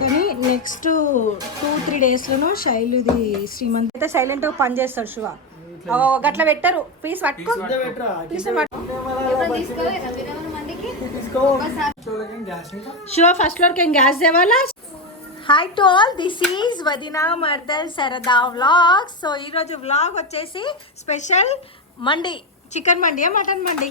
కానీ next two three డేస్లోనూ శైలుది శ్రీమంత్ అయితే సైలెంట్గా పని చేస్తాడు శివ. గట్ల పెట్టరు. పీస్ పట్టుకో. పీస్ శివ ఫస్ట్ ఫ్లోర్కి ఏం gas తేవాలా? Hi to all this is వదినా మర్దల్ సరదా వ్లాగ్ సో ఈరోజు వ్లాగ్ వచ్చేసి special mandi chicken మండియా mutton mandi?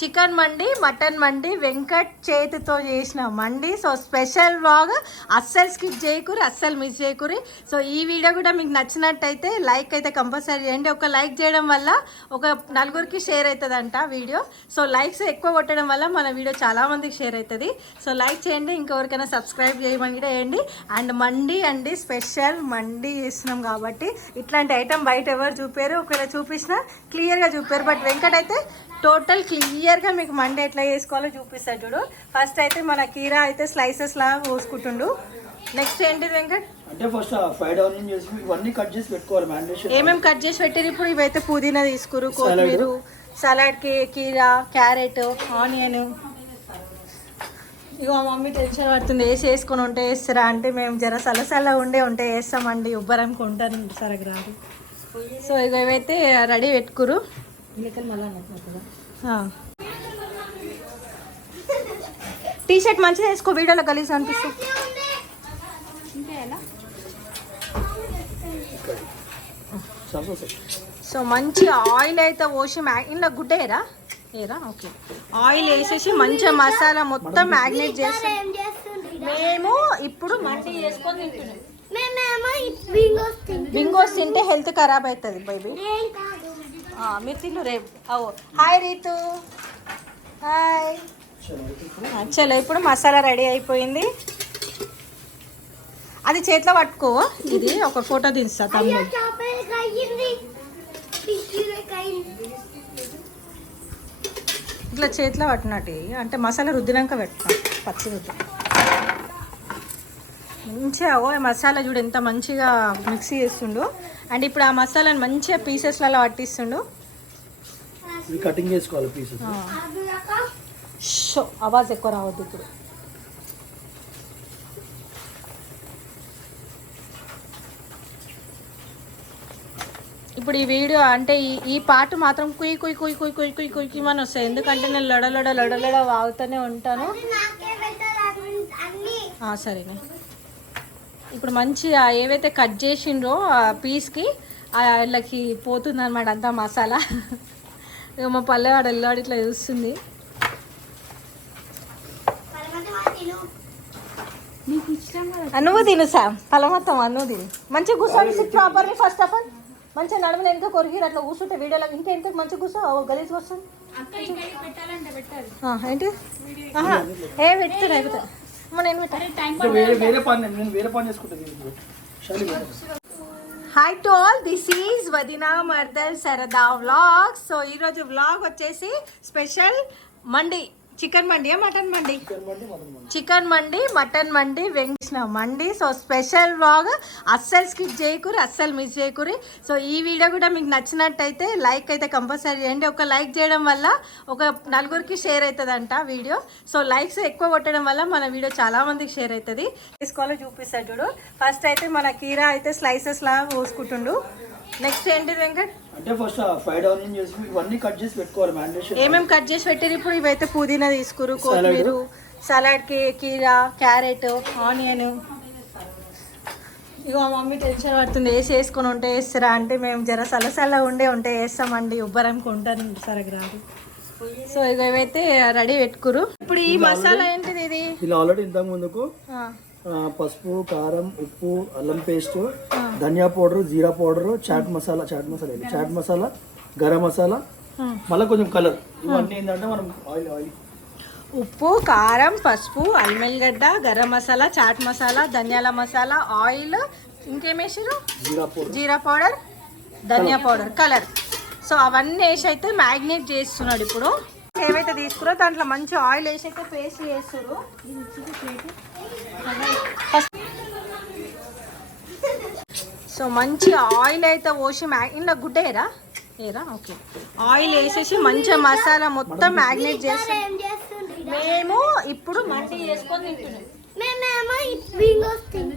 Chicken mandi mutton mandi. Venkat చేతితో చేసిన మండి. So special vlog. అస్సలు స్కిప్ చేయకూరి అస్సలు మిస్ చేయకూరి సో ఈ వీడియో కూడా మీకు నచ్చినట్టయితే లైక్ అయితే కంపల్సరీ చేయండి. ఒక లైక్ చేయడం వల్ల ఒక నలుగురికి షేర్ అవుతుందంట వీడియో. సో లైక్స్ ఎక్కువ కొట్టడం వల్ల మన వీడియో చాలా మందికి షేర్ అవుతుంది. సో లైక్ చేయండి ఇంకెవరికైనా సబ్స్క్రైబ్ చేయమని కూడా వేయండి అండ్ మండి అండి స్పెషల్ మండి చేస్తున్నాం కాబట్టి ఇట్లాంటి ఐటమ్ బయట ఎవరు చూపారు ఒకవేళ చూపించినా క్లియర్గా చూపారు. బట్ వెంకట్ అయితే టోటల్ క్లియర్గా మీకు మండి ఎట్లా చేసుకోవాలో చూపిస్తాడు చూడు. ఫస్ట్ అయితే మన కీరా అయితే స్లైసెస్ లాగా కోసుకుంటుండు నెక్స్ట్ ఏంటి వెంకట్? అంటే ఫస్ట్ ఫ్రైడ్ ఆనియన్ చేసి ఇవన్నీ కట్ చేసి పెట్టుకోవాలి మ్యాండేషన్ ఏమేమి కట్ చేసి పెట్టారు ఇప్పుడు ఇవైతే పుదీనా తీసుకురు కొత్తిమీర సలాడ్కి కీరా క్యారెట్ ఆనియన్. ఇగో మమ్మీ టెన్షన్ పడుతుంది. వేసి వేసుకొని ఉంటే వేస్తారా అంటే మేము జర సలసల ఉండే ఉంటే వేస్తామండి. ఉబ్బరంకి ఉంటారు సరగ రాదు. సో ఇగో ఇవైతే రెడీ పెట్టుకురు. టీ షర్ట్ మంచిగా వేసుకో వీడియోలో గలీజ్ అనిపిస్తుంది సో మంచి ఆయిల్ అయితే పోసి మ్యా ఇంట్లో గుడ్డ ఏరా? ఏరా? ఓకే. ఆయిల్ వేసేసి మంచిగా మసాలా మొత్తం మ్యాగ్నేట్ చేసి మేము ఇప్పుడు మండి చేసుకొని తింటున్నాం. బింగోస్ తింటాం హెల్త్ ఖరాబ్ అవుతుంది బేబీ. మీరు తిన్ను రేపు. అవో. హాయ్ రీతు. హాయ్. చలో ఇప్పుడు మసాలా రెడీ అయిపోయింది. అది చేతిలో పట్టుకో. ఇది ఒక ఫోటో తీస్తా తమ్ముడు. ఇట్లా చేతిలో పట్టినట్టు. అంటే మసాలా రుద్దినాక పెడతాం పచ్చి రుద్ది. మంచిగా ఓ మసాలా చూడు ఎంత మంచిగా మిక్సీ చేస్తుండు. అండ్ ఇప్పుడు ఆ మసాలాని మంచిగా పీసెస్లలో పట్టిస్తుండు. కటింగ్ చేసుకోవాలి పీసెస్ షో ఆవాజ్ ఎక్కువ రావద్దు ఇప్పుడు. ఇప్పుడు ఈ వీడియో అంటే ఈ ఈ పాట మాత్రం కుయ్ కుయ్ కుయ్ కుయ్ కుయ్ కుయ్ కుయ్ కుయ్ అని వస్తాయి. ఎందుకంటే నేను లొడలొడ లొడలొడ వాగుతూనే ఉంటాను. నాకే పెట్టారు అన్ని- అన్ని? ఆ, సరేనే. ఇప్పుడు మంచి ఏవైతే కట్ చేసిండ్రో ఆ పీస్కి వీళ్ళకి పోతుంది అనమాట అంతా మసాలా. ఇక మా పల్లెవాడు వెళ్ళాడు ఇట్లా చూస్తుంది. నువ్వు తిను సామ్. తల మొత్తం ఆ, నువ్వు తిను. మంచిగా కూర్చోండి sit properly first of all మంచిగా నడుములు వెనక కొరిగిరు అట్లా కూర్చుంటే వీడియోలో ఇంకా ఎంత మంచిగా కూర్చో? గలీజ్ వస్తుంది ఏంటి? ఏ పెట్టుడు అయిపోతా hi to all this is వదినా మర్దర్ సరదా వ్లాగ్ సో ఈరోజు వ్లాగ్ వచ్చేసి special mandi chicken మండియా mutton mandi? Chicken mandi mutton mandi. వెంకృష్ణ mandi so special vlog. అస్సలు స్కిప్ చేయకూరి అస్సలు మిస్ చేయకూరి సో ఈ వీడియో కూడా మీకు నచ్చినట్టయితే లైక్ అయితే కంపల్సరీ చేయండి. ఒక లైక్ చేయడం వల్ల ఒక నలుగురికి షేర్ అవుతుందంట వీడియో. సో లైక్స్ ఎక్కువ కొట్టడం వల్ల మన వీడియో చాలా మందికి షేర్ అవుతుంది. తీసుకోవాలో చూపిస్తాడు చూడు. ఫస్ట్ అయితే మన కీరా అయితే స్లైసెస్ లాగా కోసుకుంటుండు నెక్స్ట్ ఏంటి వెంకట్? అంటే ఫస్ట్ ఫ్రైడ్ ఆనియన్ చేసి ఇవన్నీ కట్ చేసి పెట్టుకోవాలి మ్యాండేషన్ ఏమేమి కట్ చేసి పెట్టారు ఇప్పుడు ఇవైతే పుదీనా తీసుకురు కొత్తిమీర సలాడ్కి కీరా క్యారెట్ ఆనియన్. ఇగో మా మమ్మీ టెన్షన్ పడుతుంది వేసి వేసుకొని ఉంటే వేస్తారా అంటే మేము జర సలసల ఉండే ఉంటే వేస్తామండి ఉబ్బరంకి ఉంటారు సరగ రాదు. సో ఇక ఇవైతే రెడీ పెట్టుకురు ఇప్పుడు ఈ మసాలా ఏంటిది ఇది? ఇలా ఆల్రెడీ ఇంతకు ముందుకు పసుపు కారం ఉప్పు అల్లం పేస్ట్ ధనియా పౌడర్ జీరా పౌడర్ చాట్ మసాలా చాట్ మసాలా చాట్ మసాలా గరం మసాలా. మళ్ళీ కొంచెం కలర్. ఇవన్నీ ఏంటంటే మనం ఆయిల్ ఆయిల్. ఉప్పు కారం పసుపు అల్మెల్లిగడ్డ గరం మసాలా చాట్ మసాలా ధనియాల మసాలా ఆయిల్. ఇంకేమేసారు జీరా పౌడర్. జీరా పౌడర్ ధనియా పౌడర్ కలర్. సో అవన్నీ వేసి అయితే మ్యాగ్నేట్ చేస్తున్నాడు ఇప్పుడు. ఏవైతే తీసుకురో దాంట్లో మంచి ఆయిల్ వేసి అయితే పేస్ట్ చేస్తారు ఫస్ట్ సో మంచి ఆయిల్ అయితే పోసి మ్యా ఇంట్లో గుడ్డేరా ఏరా? ఓకే. ఆయిల్ వేసేసి మంచిగా మసాలా మొత్తం మ్యాగ్నేట్ చేసి ఏం చేస్తుంది మేము ఇప్పుడు మండి చేసుకొని తింటున్నాం.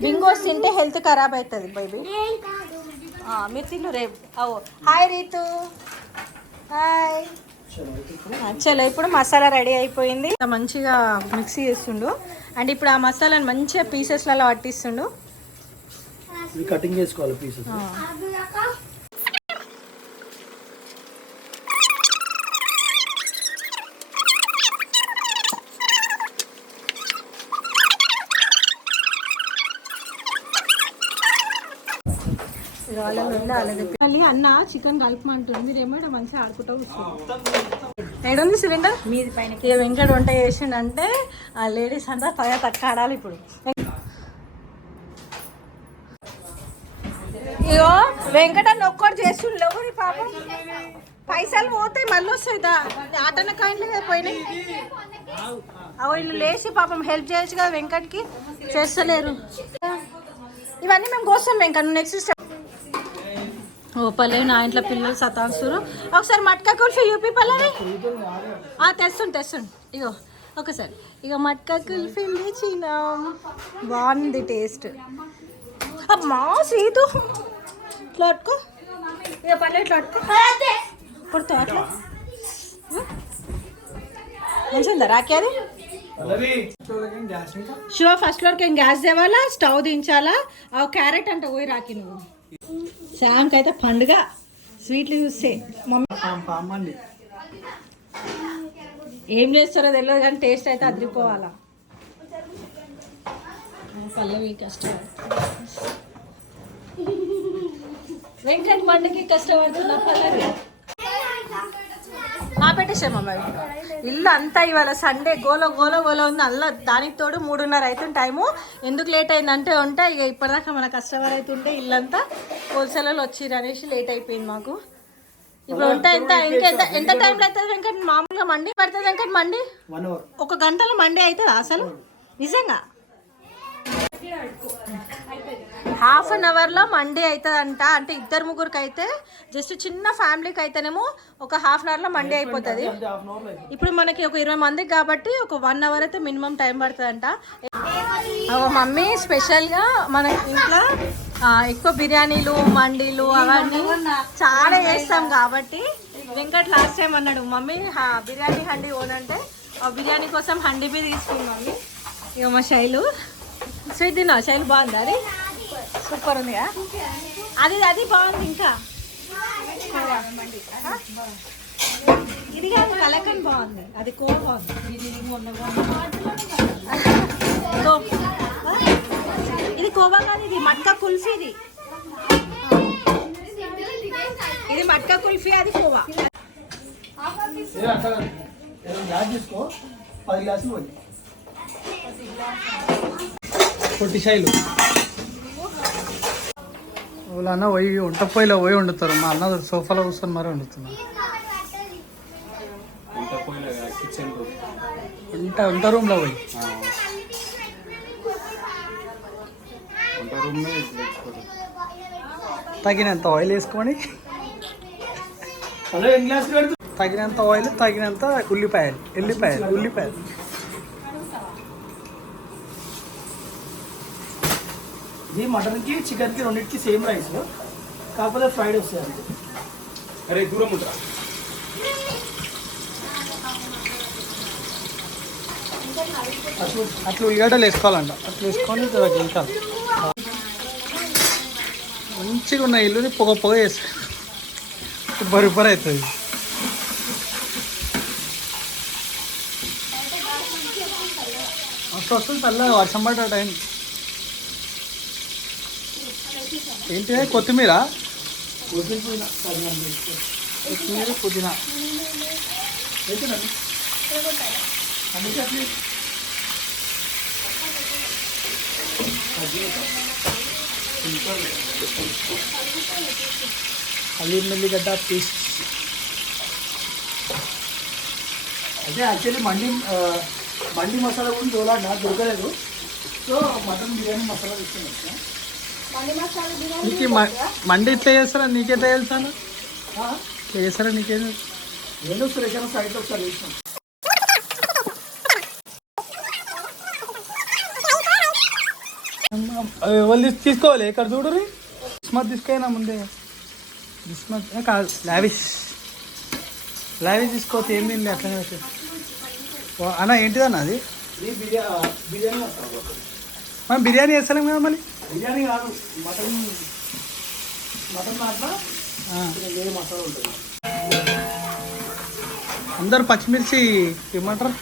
బింగోస్ తింటాం హెల్త్ ఖరాబ్ అవుతుంది బేబీ. మీరు తిన్ను రేపు. హాయ్ రీతు. హాయ్. చలో ఇప్పుడు మసాలా రెడీ అయిపోయింది. మంచిగా మిక్సీ చేస్తుండు. అండ్ ఇప్పుడు ఆ మసాలాని మంచిగా పీసెస్లలో పట్టిస్తుండు. కటింగ్ చేసుకోవాలి పీసెస్ ఆ. అది కాక మళ్ళీ అన్న చికెన్ కలుపమంటుంది. మీరు ఏమో మంచిగా ఆడుకుంటూ వస్తుంది ఏడుంది సిలిండర్ మీది పైన ఇక వెంకట వంట చేసిండంటే ఆ లేడీస్ అంతా పైన తక్క ఆడాలి ఇప్పుడు. ఇగో వెంకట నొక్కడు చేస్తుండవు నీ పాపం? పైసలు పోతాయి మళ్ళీ వస్తాయి ఆటన కాయలు పోయినాయి. అవి వీళ్ళు లేచి పాపం హెల్ప్ చేయొచ్చు కదా వెంకట్కి. చేస్తలేరు. ఇవన్నీ మేము కోస్తాం వెంకట్. నెక్స్ట్ ఓ పల్లవి నా ఇంట్లో పిల్లలు సతాంసురు. ఒకసారి మట్కా కుల్ఫీ యూపీ పల్లవి. ఆ, తెస్తుండు తెస్తుండు. ఇగో ఒకసారి. ఇక మట్కా కుల్ఫీ తెచ్చినాం. బాగుంది టేస్ట్. అమ్మా సీదు ఇట్లా పట్టుకో ఇక పల్లవి ఇట్లా పట్టుకో కొడుతావు అట్లా. మంచిగా అది? షో ఫస్ట్ ఫ్లోర్కి ఏం గ్యాస్ తేవాలా? స్టవ్ దించాలా? ఆ క్యారెట్ అంట పోయి రాకి నువ్వు. శామ్కి అయితే పండుగ. స్వీట్లు చూస్తే మమ్మీ ఏం చేస్తారో తెలియదు కానీ టేస్ట్ అయితే అదిరిపోవాలా. పల్లవి కష్టం వెంకట్ మండకి కష్టపడుతున్నా పల్లవి. నా పెట్టేసాం అమ్మాయి ఇల్లు అంతా ఇవాళ సండే గోల గోల గోల ఉంది. అల్ల దానికి తోడు మూడున్నర అవుతుంది టైము. ఎందుకు లేట్ అయిందంటే ఉంటే ఇక ఇప్పటిదాకా మన కస్టమర్ అవుతుంటే ఇల్లంతా హోల్సేలర్లు వచ్చిర్రు అనేసి లేట్ అయిపోయింది మాకు. ఇప్పుడు ఉంటా ఎంత ఇంకెంత ఎంత టైంలో అవుతుంది వెంకట్? మామూలుగా మండి పడుతుంది వెంకట్ మండి? ఒక గంటలో మండి అవుతుందా అసలు? నిజంగా? హాఫ్ అన్ అవర్లో అవుతుంది అవుతుందంట. అంటే ఇద్దరు ముగ్గురికి అయితే జస్ట్ చిన్న ఫ్యామిలీకి అయితేనేమో ఒక హాఫ్ అన్ అవర్లో మండే అయిపోతుంది. ఇప్పుడు మనకి ఒక ఇరవై మందికి కాబట్టి ఒక వన్ అవర్ అయితే మినిమం టైం పడుతుందంట. ఒక మమ్మీ స్పెషల్గా మన ఇంట్లో ఎక్కువ బిర్యానీలు మండీలు అవన్నీ చాలా చేస్తాం కాబట్టి వెంకట్ లాస్ట్ టైం అన్నాడు మమ్మీ బిర్యానీ హండీ ఓనంటే ఆ బిర్యానీ కోసం హండీ బి తీసుకుంది మమ్మీ. ఇక మా శైలు. స్వీట్ తిన్నా శైలు బాగుంది అది? సూపర్ ఉందిగా? అది అది బాగుంది ఇంకా. ఇది కాదు కలకన్ బాగుంది. అది కో బాగుంది. ఇది కోవా కాదు ఇది మట్కా కుల్ఫీ ఇది. ఇది మట్కా కుల్ఫీ అది కోవా. తీసుకో. పది గ్లాసులు పొట్టి శైలు వాళ్ళ అన్న పోయి వంట పొయ్యిలో పోయి వండుతారు. మా అన్న సోఫాలో కూర్చొని మరీ వండుతున్నారు వంట వంట రూమ్లో పోయి. తగినంత ఆయిల్ వేసుకొని. తగినంత ఆయిల్ తగినంత ఉల్లిపాయలు ఎల్లిపాయలు ఉల్లిపాయలు. ఇది మటన్కి చికెన్కి రెండింటికి సేమ్ రైస్ కాకపోతే ఫ్రైడ్ వస్తాయి అంతే అరే దూరం ఉంటా అట్లా అట్లా ఉల్లిగడ్డలు వేసుకోవాలంట. అట్లా వేసుకొని తర్వాత ఇంకా మంచిగా ఉన్న ఇల్లుని పొగ పొగ వేసి ఉబ్బరి ఉబ్బరి అవుతుంది. వస్తు వస్తుంది చల్లగా వర్షం పడ్డ టైం. ఏంటి? కొత్తిమీర. కొత్తిమీర పుదీనా. అల్లి మెల్లిగడ్డ పీస్ అయితే యాక్చువల్లీ మండి మండి మసాలా కూడా దోలాడినా దొరకలేదు. సో మటన్ బిర్యానీ మసాలా తీసుకుని నీకు మండి ఇట్లా చేస్తారా? నీకెట్లా తెలుసాను ఇట్లా చేస్తారా? నీకేం నేను ఒకసారి సైట్లో ఒకసారి వేసినాం వాళ్ళు తీసు- తీసుకోవాలి. ఇక్కడ చూడరు బిస్మత్ తీసుకైనా ముందే. బిస్మత్ ఏ కాదు లావిష్. లావిష్ తీసుకోవచ్చు ఏం తిండి? అట్లనే అన్న ఏంటిదన్న అది? బిర్యానీ బిర్యానీ మసాలా మనం బిర్యానీ వేస్తలేం కదా మళ్ళీ బిర్యానీ కాదు మటన్ మటన్ దాంట్లో వేరే మసాలా ఉంటుంది. అందరు పచ్చిమిర్చి ఏమంటారు?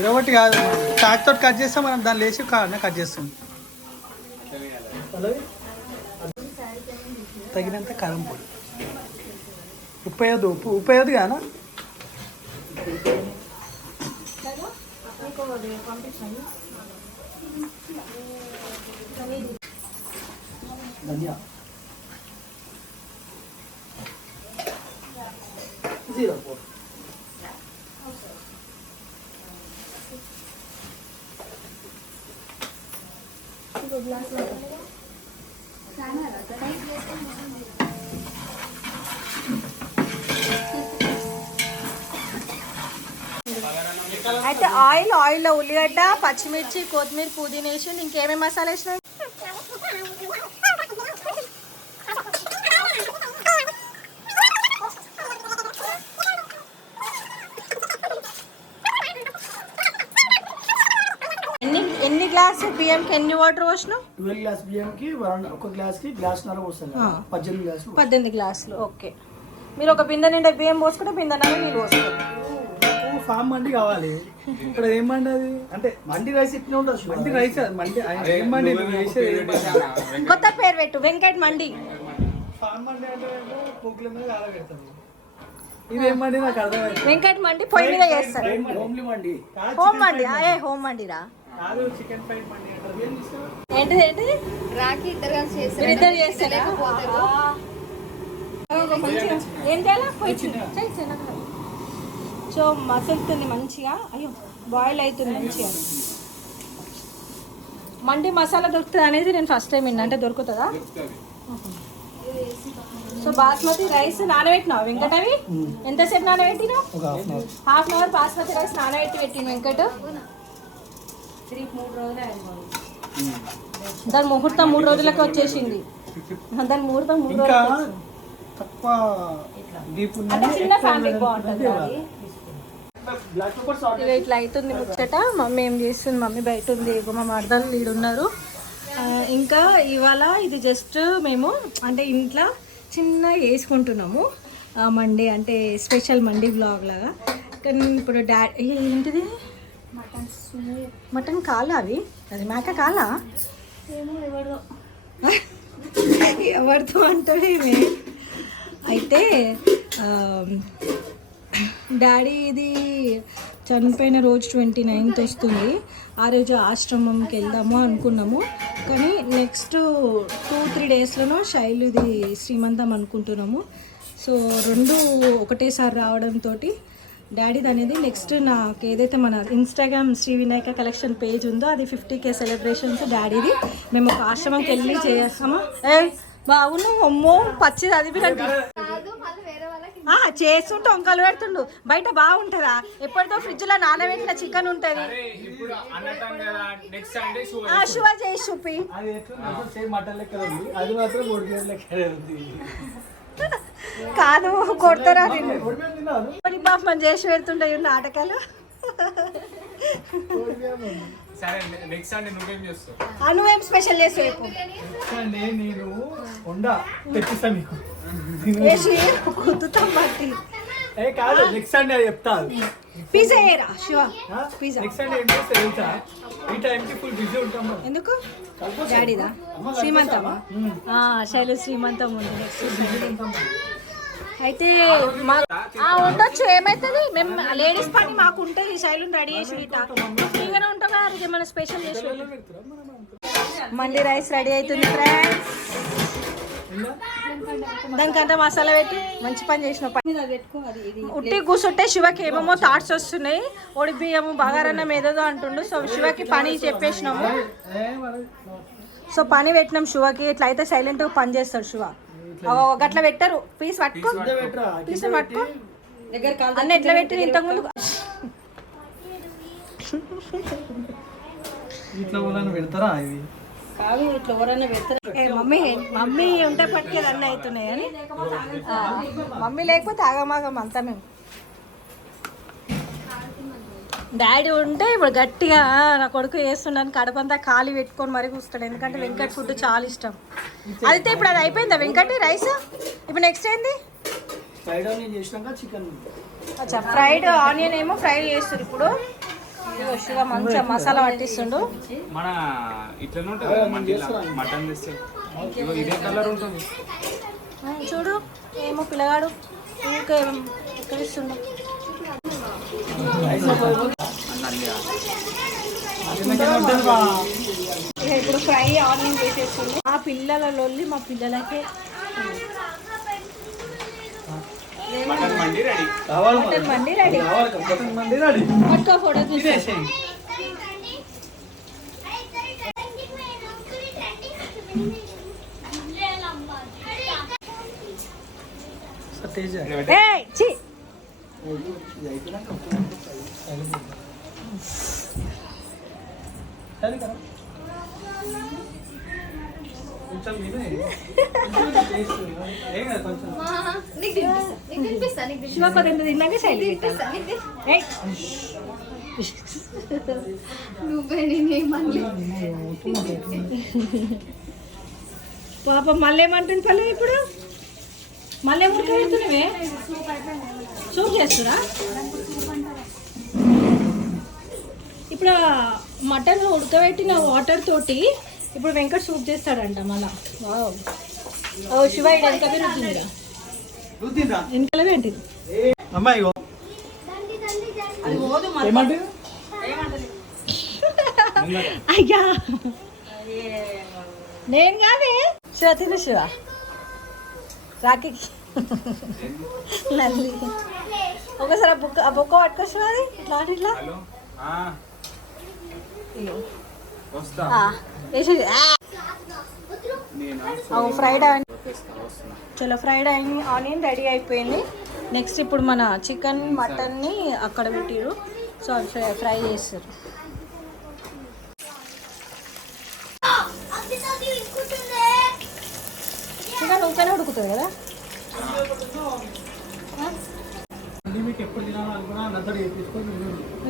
ఇరవటి కాదు చాక్ తోటి కట్ చేస్తాం మనం దాన్ని లేచి కట్ చేస్తాం. తగినంత కారం పొడి. ఉప్పు వేయద్దు ఉప్పు ఉప్పు వేయద్దు కానా ధనియా జీరా పౌడర్ అయితే ఆయిల్ ఆయిల్లో ఉల్లిగడ్డ పచ్చిమిర్చి కొత్తిమీర పుదీనా వేసి ఇంకేమేమి మసాలా వేసినాయి ఎన్ని ఎన్ని గ్లాసు బియ్యంకి ఎన్ని వాటర్ పోసినావు? ట్వెల్వ్ గ్లాస్ బియ్యంకి ఒక గ్లాస్కి గ్లాస్ నర పోస్తుంది ఆ. పద్దెనిమిది గ్లాసులు పద్దెనిమిది గ్లాసులు ఓకే. మీరు ఒక బిందె నిండా బియ్యం పోసుకుంటే బిందె నిండా నీళ్ళు పోసుకోండి ఫామ్ మండి కావాలి. ఇక్కడ ఏం మండి అది? అంటే మండి రైస్ ఇట్లా ఉంటుంది మండి రైస్ మండి. ఏం మండి? కొత్త పేరు పెట్టు వెంకట్ మండి. ఫామ్ మండి అంటే పూకుల మీద ఆరబెడతారు వెంకట్ మండి పొయ్యి మీద చేస్తారు. Homely mandi. Home mandi home మండిరా? ఏంటిది రాఖీ ఇద్దరు కలిసి చేస్తారు. చేస్తారా? ఏం చేయాలా. సో మసులుతుంది మంచిగా. అయ్యో బాయిల్ అవుతుంది మంచిగా. మండి మసాలా దొరుకుతుంది అనేది నేను ఫస్ట్ టైం విన్నా. అంటే దొరుకుతుందా? సో బాస్మతి రైస్ నానబెట్టినావు వెంకటవి? ఎంతసేపు నానబెట్టినావు? Hour half an hour basmati rice నానబెట్టి పెట్టిన వెంకట. దాని ముహూర్తం మూడు రోజులకి వచ్చేసింది. దాని ముహూర్తం మూడు తక్కువ డీప్ చిన్న ఫ్యామిలీకి బాగుంటుంది ఇట్లా అవుతుంది ముచ్చట. మమ్మీ ఏం చేస్తుంది? మమ్మీ బయట ఉంది. ఇగో మా మరదలు వీడు ఉన్నారు. ఆ, ఇంకా ఇవాళ ఇది జస్ట్ మేము అంటే ఇంట్లో చిన్న వేసుకుంటున్నాము. ఆ, మండే అంటే స్పెషల్ మండే బ్లాగ్ లాగా. కానీ ఇప్పుడు డాడీ ఏంటిది? మటన్ కాలా అవి? అది మేక కాలా? ఎవరితో అంటావేమే అయితే డాడీ ఇది చనిపోయిన రోజు ట్వంటీ నైన్త్ వస్తుంది. ఆ రోజు ఆశ్రమంకి వెళ్దాము అనుకున్నాము. కానీ నెక్స్ట్ టూ త్రీ డేస్లోనో శైలుది శ్రీమంతం అనుకుంటున్నాము. సో రెండు ఒకటేసారి రావడంతో డాడీది అనేది నెక్స్ట్ నాకు ఏదైతే మన Instagram Shri Vinayaka collection page ఉందో అది ఫిఫ్టీ కే సెలబ్రేషన్స్ డాడీది మేము ఒక ఆశ్రమంకి వెళ్ళి చేస్తామా? ఏ బాగున్నావు అమ్మో పచ్చి చదివినట్టు కాదు మళ్ళీ వేరే వాళ్ళకి ఆ, చేస్తుంటే వంకలు పెడుతుండు. బయట బాగుంటుందా ఎప్పటిదో ఫ్రిడ్జ్లో నానబెట్టిన చికెన్ ఉంటుంది. శివ చేసి చూపి. కాదు కొడతారా మరి పాపం చేసి పెడుతుంటాయి ఈ నాటకాలు. నువ్వేం చేస్తావు? స్పెషల్ చేసి రేపు సండే నేను ఉండా తెప్పిస్తా మీకు. వేసి కుదుతాం బట్టి ఏ కాదు నెక్స్ట్ సండే చెప్తా పిజ్జా ఏరా శివ? పిజ్జా నెక్స్ట్ సండే ఏం చేస్తా తెలుసా? ఈ టైంకి ఫుల్ బిజీ ఉంటాం. ఎందుకు? డాడీదా శ్రీమంతమా? శైలు శ్రీమంతం ఉంది నెక్స్ట్ సండే అయితే మా ఉండొచ్చు ఏమవుతుంది మేము లేడీస్ పని మాకు ఉంటుంది శైలు రెడీ చేసి ఫ్రీగానే ఉంటాం కదా అది మన స్పెషల్ చేసి మండి రైస్ రెడీ అవుతుంది ఫ్రెండ్స్ దానికంతా మసాలా పెట్టి మంచి పని చేసిన పని ఉట్టి కూర్చుంటే శివకి ఏమేమో థాట్స్ వస్తున్నాయి. ఒడి బియ్యము బగారన్నం ఏదేదో అంటుండు. సో శివకి పని చెప్పేసినాము. సో పని పెట్టినాం శివకి. ఇట్లా అయితే సైలెంట్గా పని చేస్తాడు శివ. గట్ల పెట్టరు. పీస్ పట్టుకో. పీస్ పట్టుకో. పెట్టి అన్న ఎట్లా పెట్టి ఇంతకుముందు? ఇట్లా పెడతారా ఇవి? ఏ, మమ్మీ మమ్మీ ఉంటే అన్నీ అవుతున్నాయి అని మమ్మీ లేకపోతే ఆగమాగం అంతా మేము. డాడీ ఉంటే ఇప్పుడు గట్టిగా "ఆ, నా కొడుకు వేస్తున్నాను కడపంతా ఖాళీ పెట్టుకొని మరీ కూస్తాడు ఎందుకంటే వెంకట్ ఫుడ్ చాలా ఇష్టం. అయితే ఇప్పుడు అది అయిపోయిందా? వెంకట్ రైస్? ఇప్పుడు నెక్స్ట్ ఏంది? ఫ్రైడ్ ఆనియన్ చేసినాక చికెన్ అచ్చా ఫ్రైడ్ ఆనియన్ ఏమో ఫ్రై చేస్తారు ఇప్పుడు. ఇదిగో శివ మంచిగా మసాలా పట్టిస్తుండు. మన ఇట్లనే ఉంటుంది మటన్ తెస్తే. ఇదే కలర్ ఉంటుంది. చూడు ఏమో పిల్లగాడు ఎక్కడిస్తుండు. ఇక ఇప్పుడు ఫ్రై ఆనియన్ వేసేస్తుంది మా పిల్లల లొల్లి మా పిల్లలకే. Mutton mandi ready. కావాలి మటన్ మండి రెడీ. కావాలి కంపల్సరీ మంది రెడీ. పట్టుకో ఫోటో తీసి తీసేసేయండి సార్ తేజ ఏయ్, ఛీ. ఇది అయిపోయినాక సరే కదా కొంచెం వినే ఏం కాదు కొంచెం నీకు తినిపిస్తా నీకు తినిపిస్తా నీకు తినిపిస్తా. తిన్నాక నువ్వే నేనేమనలే పాప మళ్ళీ ఏమంటుంది పల్లె ఇప్పుడు? మళ్ళీ ఉడకబెడుతున్నావే సూప్ చేస్తురా? ఇప్పుడు మటన్ ఉడకబెట్టిన వాటర్ తోటి ఇప్పుడు వెంకట్ సూప్ చేస్తాడంట మళ్ళా. వావ్. ఓ శివ ఇక్కడ ఎంత పెరుగుతుందిరా రుద్దిందా వెనకాల ఏంటిది అమ్మాయి అయ్యా. నేను కాదే. శివ తిను శివ. నల్లి ఒకసారి ఆ బుక్క ఆ బుక్క పట్టుకో శివ అది ఇట్లా అటు ఇట్లా. ఫ్రైడ్ చలో ఫ్రైడ్ ఆనియన్ రెడీ అయిపోయింది. నెక్స్ట్ ఇప్పుడు మన చికెన్ మటన్ని అక్కడ పెట్టిరు సో అది ఫ్రై ఫ్రై చేస్తారు. చికెన్ ఊకనే ఉడుకుతుంది కదా.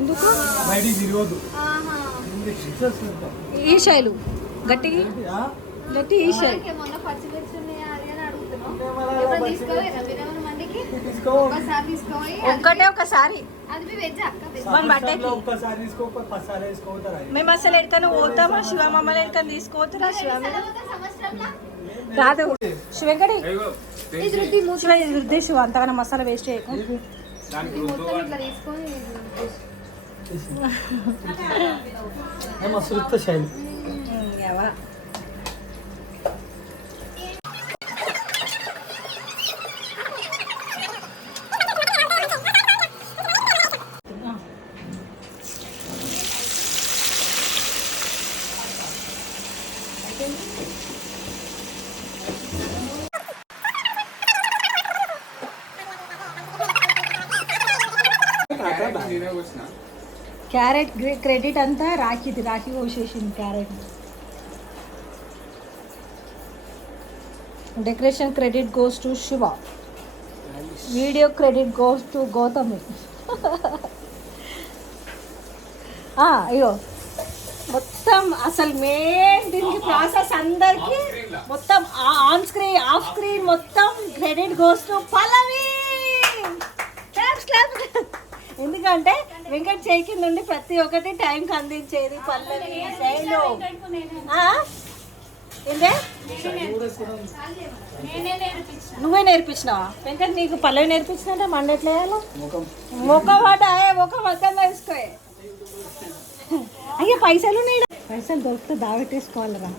ఎందుకు? బయటికి తిరగొద్దు. ఆహా. ఇది సిక్సెస్ ఉంటాయి. ఈ శైలు. గట్టి? గట్టి ఈ శైలు. మనకి మొన్న పచ్చిమిర్చి ఉన్నాయా అది అని అడుగుతున్నాం. ఎప్పుడు తీసుకోలేదా మీరేమన్నా మందికి? తీసుకో. ఒకసారి తీసుకోయి అది ఒక్కటే ఒకసారి. మేము అసలు ఎక్కడికైనా పోతామా? శివ మమ్మల్ని ఎక్కడికైనా తీసుకోవద్దురా శివ మీరు సంవత్సరంలో? రాదు. శివెంకటి ఇగో ఇది మూసి శివ ఇది వృద్ధి శివ అంతగానో మసాలా వేస్ట్ చేయకు దానికి మొత్తం ఇట్లా తీసుకొని మస్తు రుత్త శైలి నేనే వచ్చిన క్యారెట్ క్రెడిట్ అంతా రాఖీది Rakhi కోసేసింది carrot decoration credit goes to Shiva video credit goes to Gautami ఆ, అయ్యో మొత్తం అసలు మెయిన్ దీనికి ప్రాసెస్ అందరికి మొత్తం ఆన్ స్క్రీన్ ఆఫ్ స్క్రీన్ మొత్తం credit goes to Pallavi Claps, claps. ఎందుకంటే వెంకట్ చేయి కింద నుండి ప్రతి ఒక్కటి టైంకి అందించేది పల్లవి. శైలు ఆ? ఏందే? నువ్వే నేర్పించినావా? వెంకట్ నీకు పల్లవి నేర్పించినట్టే మండ ఎట్లా వేయాలో మొక్క మాట ఒక మగ్గం వేసుకో. అయ్యా పైసలు నేను పైసలు దొరికితే దావెట్టేసుకోవాలరా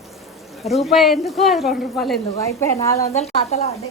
రూపాయి ఎందుకు? అది రెండు రూపాయలు ఎందుకు? అయిపోయా నాలుగు వందలు ఖాతాలో అదే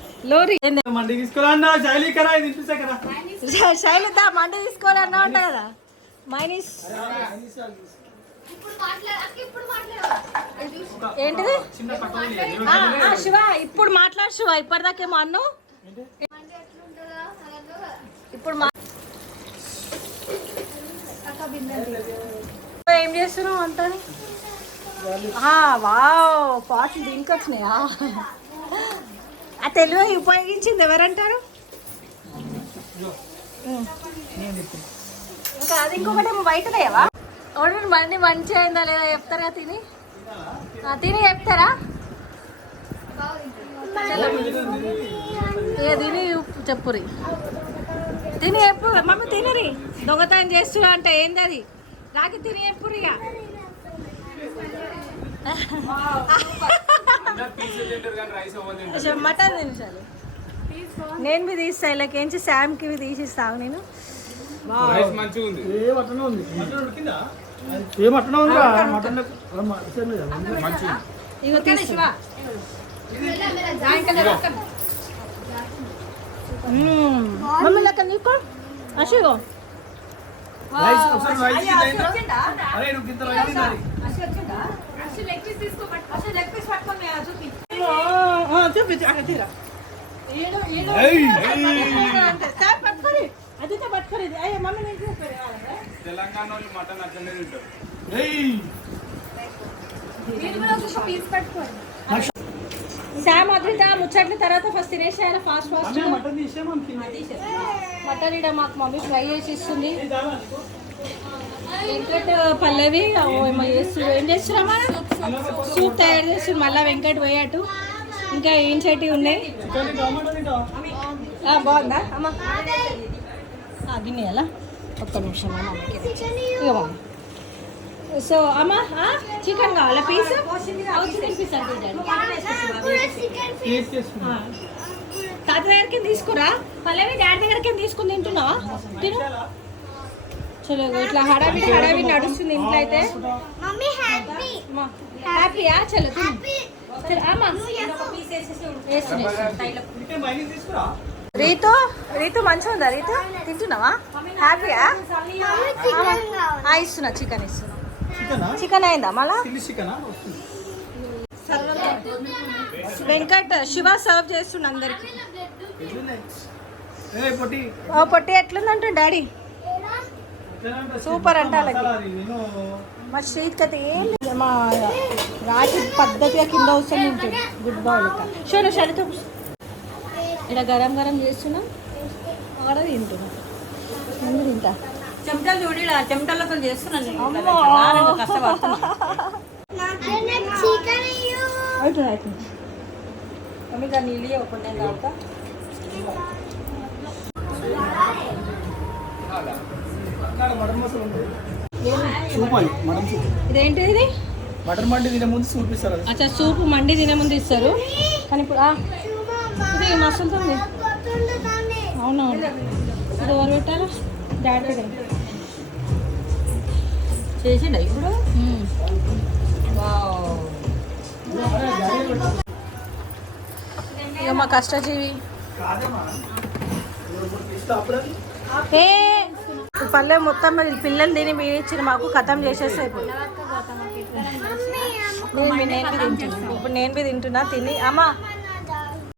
లోరీ. మండి శైలి ఇది కదా శైలత తీసుకోవాలన్నా ఉంటా కదా. మైనీస్. మాట్లాడ ఏంటిది శివ ఇప్పుడు మాట్లాడు శివ ఇప్పటిదాకేమో అన్ను. ఇప్పుడు ఏం చేస్తున్నావు అంతా వావ్ పాస్ దీనికి వచ్చినాయా ఆ తెలివి ఉపయోగించింది ఎవరంటారు. ఇంకా అది ఇంకొకటి ఏమో బయటదేవా ఒకటి మంది మంచిగా అయిందా లేదా చెప్తారా తిని? తిని చెప్తారా? ఇక తిని చెప్పురి. తిని చెప్పు మమ్మీ తినరి దొంగతనం చేస్తున్నా అంటే ఏంది అది? రాకి తిని చెప్పురు అసలు మటన్ తినసాలి నేను మీ తీస్తా ఇలాకేంచి శామ్కి ఇవి తీసిస్తావు నేను. రైస్ మంచిగా ఉంది. ఏ మటన్ ఉంది? ఏ మటన్ ఉందిరా మటన్ మంచిగా ఉంది. ఇగో మ్మ్. మమ్మీ లెక్క నీకో? అశిగో. రైస్ చూపించు అక్కడ తీరా. ఏయ్! పట్టుకొని అది పట్టుకొని అయ్యో మమ్మీ నేను చూపాను తెలంగాణ వాళ్ళు మటన్ అట్లనే తింటారు! శామ్ ముచ్చట్ల తర్వాత ఫస్ట్ తినేసేయాలి ఫాస్ట్ ఫాస్ట్. మటన్ ఇడ మాకు మమ్మీ ఫ్రై చేసి ఇస్తుంది. వెంకట పల్లవి ఓ ఏమో చేస్తున్నారు ఏం చేస్తున్నామా సూప్ తయారు చేస్తుంది మళ్ళీ వెంకట పోయాటు ఇంకా ఏం చెట్టి ఉన్నాయి? బాగుందా? అమ్మా. గిన్నె ఎలా? ఒక్క నిమిషం అమ్మ బాగుంది సో అమ్మా చికెన్ కావాలా పీస్? తాత దగ్గరికి తీసుకురా? పల్లవి డాడీ దగ్గరికి తీసుకుని తింటున్నావా? తిను. చలో ఇట్లా హడావిడి హడావిడి నడుస్తుంది ఇంట్లో అయితే. Mummy happy. అమ్మా, హ్యాపీయా? చలో. రీతు రీతు మంచిగా ఉందా? రీతు తింటున్నావా? హ్యాపీయా? ఆ, ఇస్తున్నా చికెన్ ఇస్తున్నా. చికెన్? అయిందా మళ్ళా? వెంకట్ శివ సర్వ్ చేస్తుండ అందరికి. ఏయ్ పొట్టి. ఓ పొట్టి ఎట్లుందంట డాడీ? సూపర్ అంట మా కథ ఏం మా రాజు పద్ధతిగా కింద వస్తుంది ఉంటుంది గుడ్ బాయ్ షోను షలితో ఇక్కడ గరం గరం చేస్తున్నాం ఆడ తింటున్నాం. ముందు తింటా. చెమటలు చూడి చెమటలతో చేస్తున్నాను కష్టపడుతున్నా. అవుతుంది అవుతుంది మమ్మీ దాన్ని నీళ్ళు ఇవ్వకుండా నేను ఇదేంటి ఇది? మటన్ మండి తినే ముందు సూప్ ఇస్తారు అది. అచ్చా సూప్ మండి తినే ముందు ఇస్తారు. కానీ ఇప్పుడు ఆ, ఇది మసాలా ఉంది. అవునవును ఇది ఎవరు పెట్టాలా డాడీ చేసిండ ఇప్పుడు. ఇక మా కష్టజీవి. ఏ పల్లె మొత్తం పిల్లలు తిని మీరు ఇచ్చిన మాకు కథం చేసేస్తే ఇప్పుడు నేను ఇప్పుడు బి తింటున్నా తిని. అమ్మా